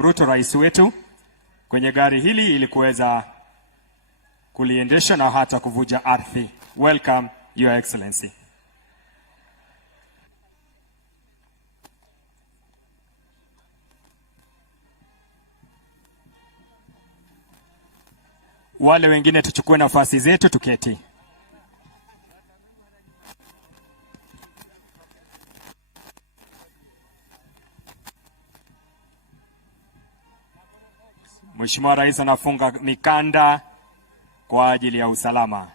William Ruto, rais wetu, kwenye gari hili ili kuweza kuliendesha na hata kuvuja ardhi. Welcome, Your Excellency. Wale wengine tuchukue nafasi zetu tuketi. Mheshimiwa Rais anafunga mikanda kwa ajili ya usalama.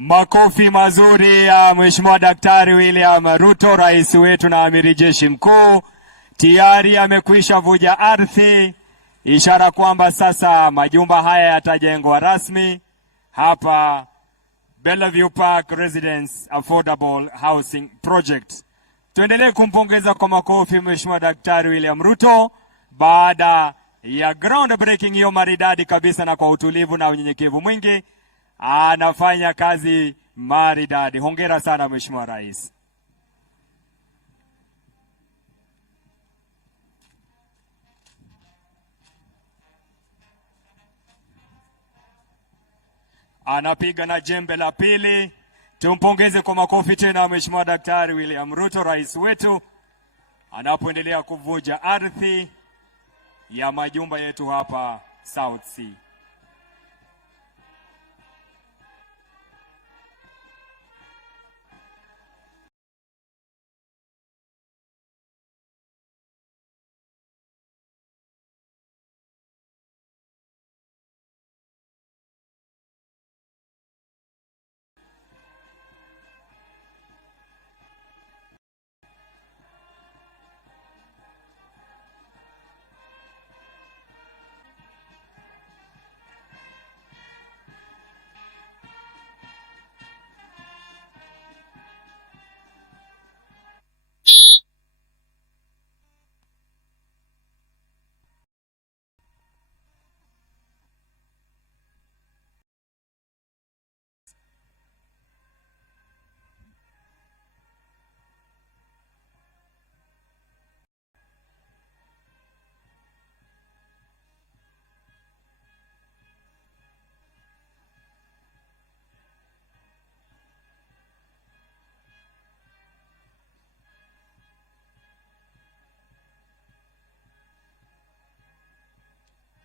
Makofi mazuri ya Mheshimiwa Daktari William Ruto, rais wetu na amiri jeshi mkuu. Tayari amekwisha vuja ardhi, ishara kwamba sasa majumba haya yatajengwa rasmi hapa Bellevue Park Residence Affordable Housing Project. Tuendelee kumpongeza kwa makofi Mheshimiwa Daktari William Ruto baada ya groundbreaking hiyo maridadi kabisa, na kwa utulivu na unyenyekevu mwingi anafanya kazi maridadi. Hongera sana Mheshimiwa Rais. Anapiga na jembe la pili. Tumpongeze kwa makofi tena Mheshimiwa Daktari William Ruto, rais wetu, anapoendelea kuvuja ardhi ya majumba yetu hapa South Sea.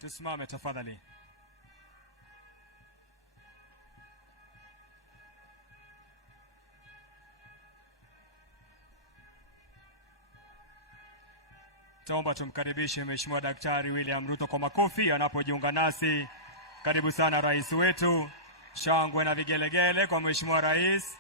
Tusimame tafadhali. Taomba tumkaribishe Mheshimiwa Daktari William Ruto kwa makofi anapojiunga nasi. Karibu sana rais wetu. Shangwe na vigelegele kwa Mheshimiwa Rais.